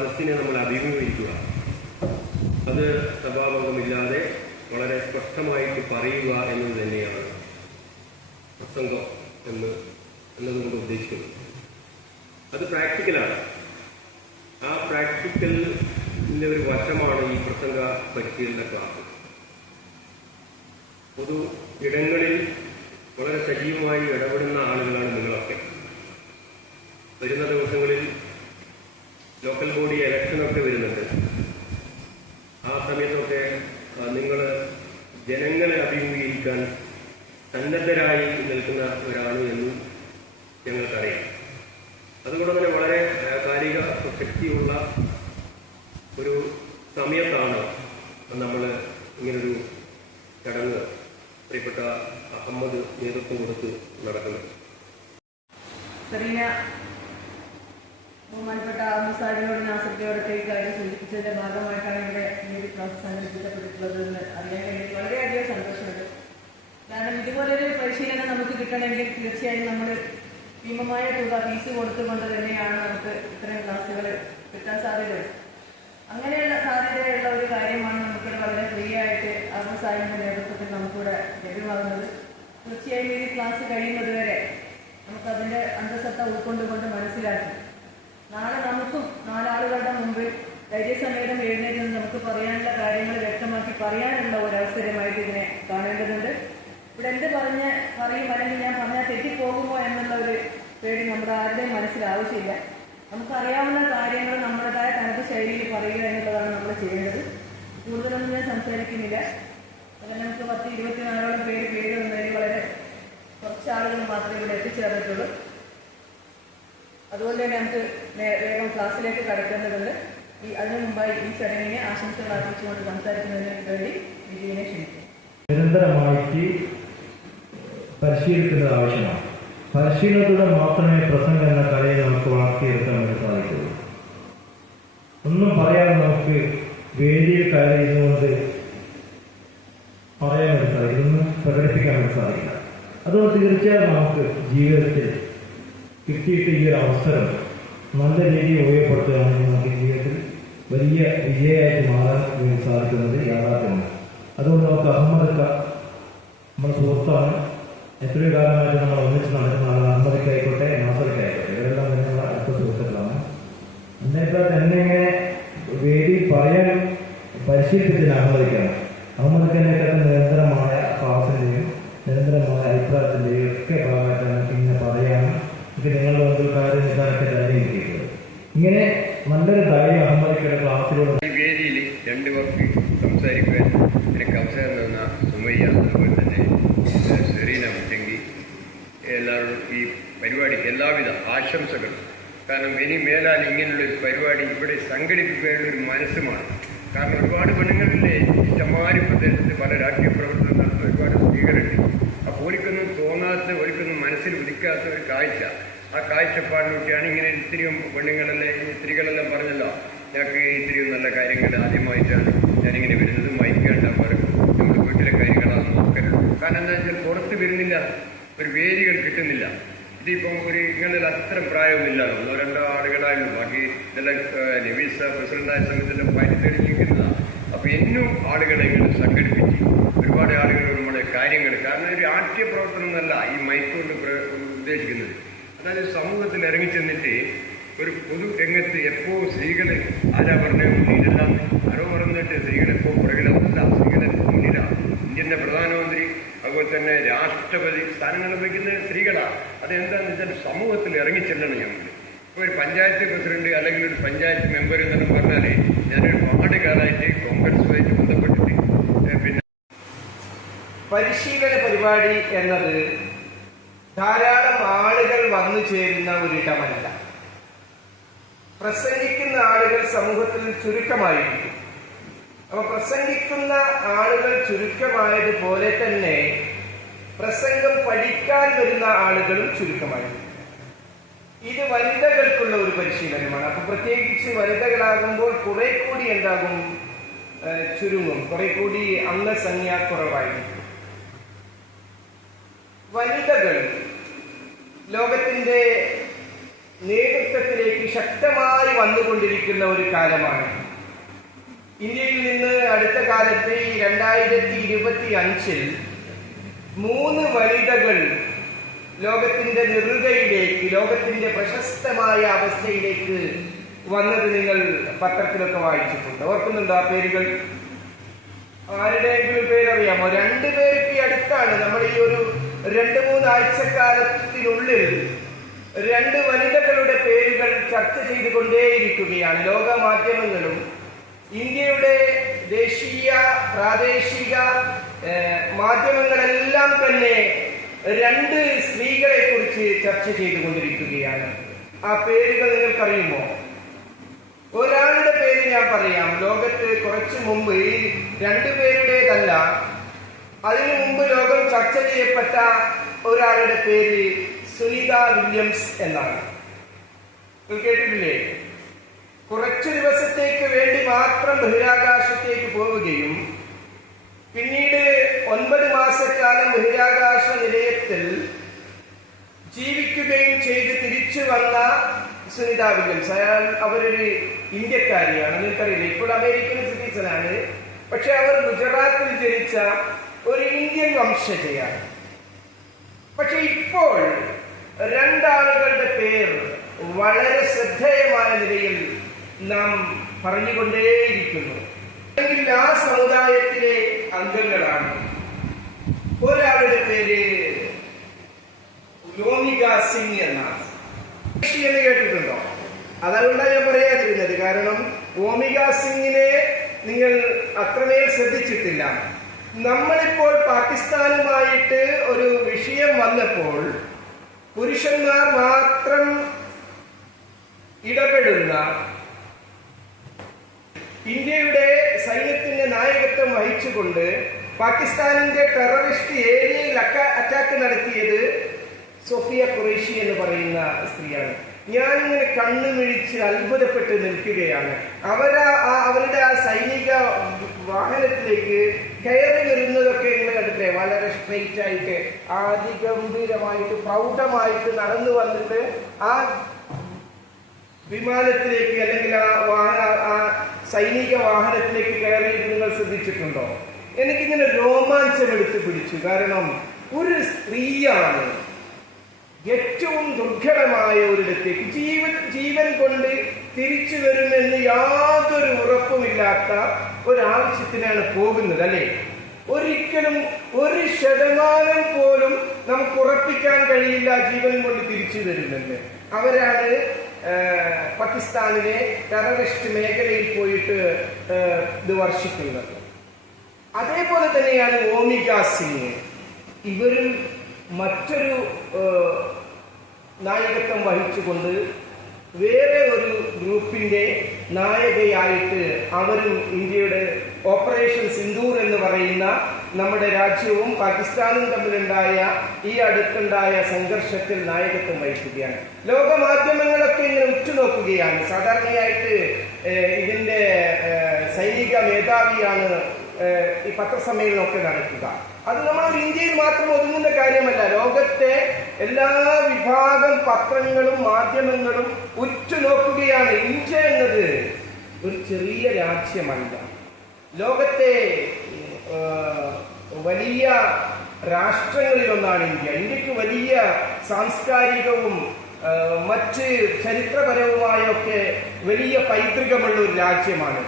സദസ്സിനെ നമ്മൾ അഭിമുഖീകരിക്കുക, അത് സഭാഭംഗമില്ലാതെ വളരെ സ്പഷ്ടമായിട്ട് പറയുക എന്നത് തന്നെയാണ് പ്രസംഗം എന്നതുകൊണ്ട് ഉദ്ദേശിക്കുന്നത്. അത് പ്രാക്ടിക്കലാണ്. ആ പ്രാക്ടിക്കലിൻ്റെ ഒരു വശമാണ് ഈ പ്രസംഗ പരിശീലന ക്ലാസ്. പൊതു ഇടങ്ങളിൽ വളരെ സജീവമായി ഇടപെടുന്ന ആളുകളാണ് നിങ്ങളൊക്കെ. വരുന്ന ദിവസങ്ങളിൽ ലോക്കൽ ബോഡി ഇലക്ഷനൊക്കെ വരുന്നുണ്ട്. ആ സമയത്തൊക്കെ നിങ്ങൾ ജനങ്ങളെ അഭിമുഖീകരിക്കാൻ സന്നദ്ധരായി നിൽക്കുന്ന ഒരാണ് എന്നും ഞങ്ങൾക്കറിയാം. അതുകൊണ്ട് തന്നെ വളരെ കാലിക പ്രസക്തിയുള്ള ഒരു സമയത്താണ് നമ്മൾ ഇങ്ങനൊരു ചടങ്ങ് പ്രിയപ്പെട്ട അഹമ്മദ് നേതൃത്വം കൊടുത്ത് നടക്കുന്നത്. ബഹുമാനപ്പെട്ട സാരിനോട് നാസറിനോടൊക്കെ ഈ കാര്യം സൂചിപ്പിച്ചതിന്റെ ഭാഗമായിട്ടാണ് ഇവിടെ ഈ ക്ലാസ് സംഘടിപ്പിക്കപ്പെട്ടിട്ടുള്ളതെന്ന് അറിയാൻ വേണ്ടി വളരെയധികം സന്തോഷമുണ്ട്. കാരണം ഇതുപോലൊരു പരിശീലനം നമുക്ക് കിട്ടണമെങ്കിൽ തീർച്ചയായും നമ്മൾ ഭീമമായ തുക ഫീസ് കൊടുത്തുകൊണ്ട് തന്നെയാണ് നമുക്ക് ഇത്തരം ക്ലാസ്സുകൾ കിട്ടാൻ സാധ്യതയുള്ളത്. അങ്ങനെയുള്ള സാധ്യതയുള്ള ഒരു കാര്യമാണ് നമുക്കിവിടെ വളരെ ഫ്രീ ആയിട്ട് സാരിന്റെ നേതൃത്വത്തിൽ നമുക്കിവിടെ ലഭ്യമാകുന്നത്. തീർച്ചയായും ഈ ക്ലാസ് കഴിയുന്നത് വരെ നമുക്കതിൻ്റെ അന്തസത്ത ഉൾക്കൊണ്ടുകൊണ്ട് മനസ്സിലാക്കി നാളെ നമുക്കും നാലാളുകളുടെ മുമ്പിൽ ധൈര്യസമേതം എഴുന്നേറ്റ് നമുക്ക് പറയാനുള്ള കാര്യങ്ങൾ വ്യക്തമാക്കി പറയാനുള്ള ഒരു അവസരമായിട്ട് ഇതിനെ കാണേണ്ടതുണ്ട്. ഇവിടെ എന്ത് പറയും അല്ലെങ്കിൽ ഞാൻ പറഞ്ഞാൽ തെറ്റിപ്പോകുമോ എന്നുള്ള ഒരു പേടി നമ്മുടെ ആരുടെയും മനസ്സിൽ ആവശ്യമില്ല. നമുക്കറിയാവുന്ന കാര്യങ്ങൾ നമ്മുടേതായ തനത് ശൈലിയിൽ പറയുക എന്നുള്ളതാണ് നമ്മൾ ചെയ്യേണ്ടത്. കൂടുതലൊന്നും ഞാൻ സംസാരിക്കുന്നില്ല. അങ്ങനെ നമുക്ക് 10-24ഓളം പേര് വന്നതിൽ വളരെ കുറച്ച് ആളുകൾ മാത്രമേ ഇവിടെ എത്തിച്ചേർന്നിട്ടുള്ളൂ. അതുകൊണ്ട് തന്നെ നമുക്ക് വേഗം ക്ലാസ്സിലേക്ക് കടക്കേണ്ടതുണ്ട്. അതിനു മുമ്പായി ഈ ചടങ്ങിനെ ആശംസകൾ അറിയിച്ചുകൊണ്ട് സംസാരിക്കുന്നതിന് വേണ്ടി വിജയനെ ക്ഷണിക്കും. നിരന്തരമായിട്ട് പരിശീലിക്കുന്നത് ആവശ്യമാണ്. പരിശീലനത്തിലൂടെ മാത്രമേ പ്രസംഗം എന്ന കലയെ നമുക്ക് വളർത്തിയെടുക്കാൻ വേണ്ടി സാധിക്കുള്ളൂ. ഒന്നും പറയാതെ നമുക്ക് വേദിയിൽ കയറിയിരുന്നുകൊണ്ട് പറയാൻ വേണ്ടി സാധിക്കും, ഒന്നും പ്രകടിപ്പിക്കാൻ വേണ്ടി സാധിക്കില്ല. അതുകൊണ്ട് തീർച്ചയായും നമുക്ക് ജീവിതത്തിൽ കിട്ടിയിട്ട് ഈ ഒരു അവസരം നല്ല രീതിയിൽ ഉപയോഗപ്പെടുത്തുകയാണെങ്കിൽ നമുക്ക് ജീവിതത്തിൽ വലിയ വിജയമായിട്ട് മാറാൻ വേണ്ടി സാധിക്കുന്നത് യാഥാർത്ഥ്യമാണ്. അതുകൊണ്ട് നമുക്ക് അഹമ്മദ് നമ്മുടെ സുഹൃത്താണ്. എത്രയോ കാലമായിട്ട് നമ്മൾ ഒന്നിച്ച് നടക്കുന്ന ആളാണ്. അഹമ്മദിക്കായിക്കോട്ടെ നാസറിക്കായിക്കോട്ടെ ഇവരെല്ലാം തന്നെ അടുത്ത സുഹൃത്തുക്കളാണ്. എന്നിട്ട് എന്നെ വേദിയിൽ പറയാൻ പരിശീലിപ്പിച്ചതിന് അഹമ്മദിക്കാനേക്കാൾ നിരന്തരമായ ക്ലാസിൻ്റെയും നിരന്തരമായ അഭിപ്രായത്തിൻ്റെയും ഒക്കെ ഭാഗമായിട്ടാണ് ഇങ്ങനെ പറയാനും നിങ്ങളുടെ മുമ്പിൽ കാര്യം നിൽക്കാനൊക്കെ ധൈര്യം. ഇങ്ങനെ നല്ലൊരു ധൈര്യം അഹമ്മദിക്കയുടെ ക്ലാസ്സിലൂടെ ഈ വേദിയിൽ 2 പേർക്ക് സംസാരിക്കുവാൻ എനിക്ക് അവസരം തന്ന സുമയ്യ, അതുപോലെ തന്നെ സെറീന മുറ്റങ്കി, എല്ലാവരും ഈ പരിപാടിക്ക് എല്ലാവിധ ആശംസകളും. കാരണം ഇനി മേലാൽ ഇങ്ങനെയുള്ളൊരു പരിപാടി ഇവിടെ സംഘടിപ്പിക്കാനുള്ളൊരു മനസ്സുമാണ്. കാരണം ഒരുപാട് പെണ്ണുങ്ങളിലെ ഇഷ്ടംമാരി പ്രദേശത്ത് പല രാഷ്ട്രീയ പ്രവർത്തനം നടത്തുന്ന ഒരുപാട് സ്ത്രീകളുണ്ട്. അപ്പോൾ ഒരിക്കൊന്നും തോന്നാത്ത, ഒരിക്കൊന്നും മനസ്സിൽ ഉദിക്കാത്ത ഒരു കാഴ്ച, ആ കാഴ്ചപ്പാടിനൊക്കെയാണ് ഇങ്ങനെ ഇത്തിരിയും പെണ്ണുങ്ങളല്ലേ സ്ത്രീകളെല്ലാം പറഞ്ഞല്ലോ, ഞങ്ങൾക്ക് ഇത്തിരിയും നല്ല കാര്യങ്ങൾ ആദ്യമായിട്ടാണ് ഞാനിങ്ങനെ വരുന്നത്, മൈക്കേണ്ട പറയും നമ്മുടെ വീട്ടിലെ കാര്യങ്ങളാണ് നോക്കരുത്. കാരണം എന്താ വെച്ചാൽ പുറത്ത് വരുന്നില്ല, ഒരു വേദികൾ കിട്ടുന്നില്ല. ഇതിപ്പം ഇങ്ങളിൽ അത്ര പ്രായമൊന്നുമില്ല, 1-2 ആളുകളായുള്ളൂ. ബാക്കി ഇതെല്ലാം നവീസ പ്രസിഡന്റായ സമയത്തെല്ലാം പരിതെളിഞ്ഞിരിക്കുന്നതാണ്. അപ്പോൾ എന്നും ആളുകളെ ഇങ്ങനെ സംഘടിപ്പിച്ച് ഒരുപാട് ആളുകൾ നമ്മുടെ കാര്യങ്ങൾ, കാരണം ഒരു രാഷ്ട്രീയ പ്രവർത്തനം എന്നല്ല ഈ മൈക്കൊണ്ട് ഉദ്ദേശിക്കുന്നത്. അതായത് സമൂഹത്തിൽ ഇറങ്ങിച്ചെന്നിട്ട് ഒരു പൊതു രംഗത്ത് എപ്പോൾ സ്ത്രീകൾ ആരാ പറഞ്ഞ മുന്നിലെല്ലാം ആരോ പറഞ്ഞിട്ട് സ്ത്രീകളെപ്പോൾ പുറകിലല്ല, സ്ത്രീകളെപ്പോൾ മുന്നിലാണ്. ഇന്ത്യൻ്റെ പ്രധാനമന്ത്രി അതുപോലെ തന്നെ രാഷ്ട്രപതി സ്ഥാനങ്ങൾ വയ്ക്കുന്ന സ്ത്രീകളാണ്. അതെന്താണെന്ന് വെച്ചാൽ സമൂഹത്തിൽ ഇറങ്ങിച്ചെല്ലണം. ഞങ്ങൾ ഇപ്പോൾ ഒരു പഞ്ചായത്ത് പ്രസിഡന്റ് അല്ലെങ്കിൽ ഒരു പഞ്ചായത്ത് മെമ്പർ എന്നെല്ലാം പറഞ്ഞാൽ ഞാനൊരുപാട് കാലമായിട്ട് കോൺഗ്രസുമായിട്ട് ബന്ധപ്പെട്ടിട്ട് പിന്നെ പരിശീലന പരിപാടി എന്നത് ധാരാളം ആളുകൾ വന്നു ചേരുന്ന ഒരിടമല്ല. പ്രസംഗിക്കുന്ന ആളുകൾ സമൂഹത്തിൽ ചുരുക്കമായിരിക്കും. അപ്പൊ പ്രസംഗിക്കുന്ന ആളുകൾ ചുരുക്കമായതുപോലെ തന്നെ പ്രസംഗം പഠിക്കാൻ വരുന്ന ആളുകളും ചുരുക്കമായിരിക്കും. ഇത് വനിതകൾക്കുള്ള ഒരു പരിശീലനമാണ്. അപ്പൊ പ്രത്യേകിച്ച് വനിതകളാകുമ്പോൾ കുറെ കൂടി എന്താകും, ചുരുങ്ങും, കുറെ കൂടി അംഗസംഖ്യ കുറവായിരിക്കും. വനിതകൾ ലോകത്തിന്റെ നേതൃത്വത്തിലേക്ക് ശക്തമായി വന്നുകൊണ്ടിരിക്കുന്ന ഒരു കാലമാണ്. ഇന്ത്യയിൽ നിന്ന് അടുത്ത കാലത്ത് ഈ 2025 3 വനിതകൾ ലോകത്തിന്റെ നെറുകയിലേക്ക്, ലോകത്തിന്റെ പ്രശസ്തമായ അവസ്ഥയിലേക്ക് വന്നത് നിങ്ങൾ പത്രത്തിലൊക്കെ വായിച്ചിട്ടുണ്ട്. ഓർക്കുന്നുണ്ടോ ആ പേരുകൾ? ആരുടെയെങ്കിലും പേരറിയാമോ? 2 പേർക്ക് ഈ അടുത്താണ്, നമ്മൾ ഈ ഒരു 2-3 ആഴ്ചക്കാലത്തിനുള്ളിൽ 2 വനിതകളുടെ പേരുകൾ ചർച്ച ചെയ്തുകൊണ്ടേയിരിക്കുകയാണ്. ലോക മാധ്യമങ്ങളും ഇന്ത്യയുടെ ദേശീയ പ്രാദേശിക മാധ്യമങ്ങളെല്ലാം തന്നെ 2 സ്ത്രീകളെ കുറിച്ച് ചർച്ച ചെയ്തുകൊണ്ടിരിക്കുകയാണ്. ആ പേരുകൾ നിങ്ങൾക്കറിയുമോ? ഒരാളുടെ പേര് ഞാൻ പറയാം. ലോകത്ത് കുറച്ചു മുമ്പ്, ഈ 2 പേരുടേതല്ല, അതിനു മുമ്പ് ലോകം ചർച്ച ചെയ്യപ്പെട്ട ഒരാളുടെ പേര് സുനിത വില്യംസ് എന്നാണ്. കേട്ടിട്ടില്ലേ? കുറച്ചു ദിവസത്തേക്ക് വേണ്ടി മാത്രം ബഹിരാകാശത്തേക്ക് പോവുകയും പിന്നീട് 9 മാസക്കാലം ബഹിരാകാശ നിലയത്തിൽ ജീവിക്കുകയും ചെയ്ത് തിരിച്ചു വന്ന സുനിത വില്യംസ്. അവരൊരു ഇന്ത്യക്കാരിയാണ്. നിങ്ങൾക്കറിയില്ല, ഇപ്പോൾ അമേരിക്കൻ സിറ്റിസനാണ്. പക്ഷെ അവർ ഗുജറാത്തിൽ ജനിച്ച ഒരു ഇന്ത്യൻ വംശജയാണ്. പക്ഷെ ഇപ്പോൾ 2 ആളുകളുടെ പേർ വളരെ ശ്രദ്ധേയമായ നിലയിൽ നാം പറഞ്ഞുകൊണ്ടേയിരിക്കുന്നു. അല്ലെങ്കിൽ ആ സമുദായത്തിലെ അംഗങ്ങളാണ്. ഒരാളുടെ പേര് യോമിക സിംഗ് എന്നാണ്. എന്ന് കേട്ടിട്ടുണ്ടോ? അതുകൊണ്ടാണ് ഞാൻ പറയാതിരുന്നത്. കാരണം ഓമിക സിംഗിനെ നിങ്ങൾ അത്രമേൽ ശ്രദ്ധിച്ചിട്ടില്ല. നമ്മളിപ്പോൾ പാകിസ്ഥാനുമായിട്ട് ഒരു വിഷയം വന്നപ്പോൾ പുരുഷന്മാർ മാത്രം ഇടപെടുന്ന, ഇന്ത്യയുടെ സൈന്യത്തിന്റെ നായകത്വം വഹിച്ചുകൊണ്ട് പാകിസ്ഥാനിന്റെ ടെററിസ്റ്റ് ഏരിയയിൽ അറ്റാക്ക് നടത്തിയത് സോഫിയ ഖുറൈഷി എന്ന് പറയുന്ന സ്ത്രീയാണ്. ഞാനിങ്ങനെ കണ്ണുമിഴിച്ച് അത്ഭുതപ്പെട്ട് നിൽക്കുകയാണ്. അവരുടെ ആ സൈനിക വാഹനത്തിലേക്ക് കയറി വരുന്നതൊക്കെ നിങ്ങൾ കണ്ടിട്ടേ? വളരെ സ്ട്രെയിറ്റ് ആയിട്ട്, അതിഗംഭീരമായിട്ട്, പ്രൗഢമായിട്ട് നടന്നു വന്നിട്ട് ആ വിമാനത്തിലേക്ക്, അല്ലെങ്കിൽ ആ സൈനിക വാഹനത്തിലേക്ക് കയറി നിങ്ങൾ ശ്രദ്ധിച്ചിട്ടുണ്ടോ? എനിക്കിങ്ങനെ രോമാഞ്ചം എടുത്ത് പിടിച്ചു. കാരണം ഒരു സ്ത്രീയാണ് ഏറ്റവും ദുർഘടമായ ഒരിടത്തേക്ക് ജീവൻ കൊണ്ട് തിരിച്ചു വരുമെന്ന് യാതൊരു ഉറപ്പുമില്ലാത്ത ഒരാവശ്യത്തിനാണ് പോകുന്നത്, അല്ലേ? ഒരിക്കലും 1% പോലും നമുക്ക് ഉറപ്പിക്കാൻ കഴിയില്ല ജീവൻ കൊണ്ട് തിരിച്ചു വരുമെന്ന്. അവരാണ് പാകിസ്ഥാനിലെ ടെററിസ്റ്റ് മേഖലയിൽ പോയിട്ട് ഇത് വർഷിക്കുന്നത്. അതേപോലെ തന്നെയാണ് ഓമിക സിംഗ്. ഇവരും മറ്റൊരു നായകത്വം വഹിച്ചുകൊണ്ട് വേറെ ഒരു ഗ്രൂപ്പിന്റെ നായകയായിട്ട് അവരും ഇന്ത്യയുടെ ഓപ്പറേഷൻ സിന്ദൂർ എന്ന് പറയുന്ന നമ്മുടെ രാജ്യവും പാകിസ്ഥാനും തമ്മിലുണ്ടായ ഈ അടുത്തുണ്ടായ സംഘർഷത്തിൽ നായകത്വം വഹിക്കുകയാണ്. ലോകമാധ്യമങ്ങളൊക്കെ ഇങ്ങനെ ഉറ്റുനോക്കുകയാണ്. സാധാരണയായിട്ട് ഇതിന്റെ സൈനിക മേധാവിയാണ് ഈ പത്രസമ്മേളനമൊക്കെ നടക്കുക. അത് നമ്മൾ ഇന്ത്യയിൽ മാത്രം ഒതുങ്ങുന്ന കാര്യമല്ല. ലോകത്തെ എല്ലാ വിഭാഗം പത്രങ്ങളും മാധ്യമങ്ങളും ഉറ്റുനോക്കുകയാണ്. ഇന്ത്യ എന്നത് ഒരു ചെറിയ രാജ്യമല്ല. ലോകത്തെ വലിയ രാഷ്ട്രങ്ങളിലൊന്നാണ് ഇന്ത്യ. ഇന്ത്യക്ക് വലിയ സാംസ്കാരികവും മറ്റ് ചരിത്രപരവുമായൊക്കെ വലിയ പൈതൃകമുള്ള ഒരു രാജ്യമാണ്.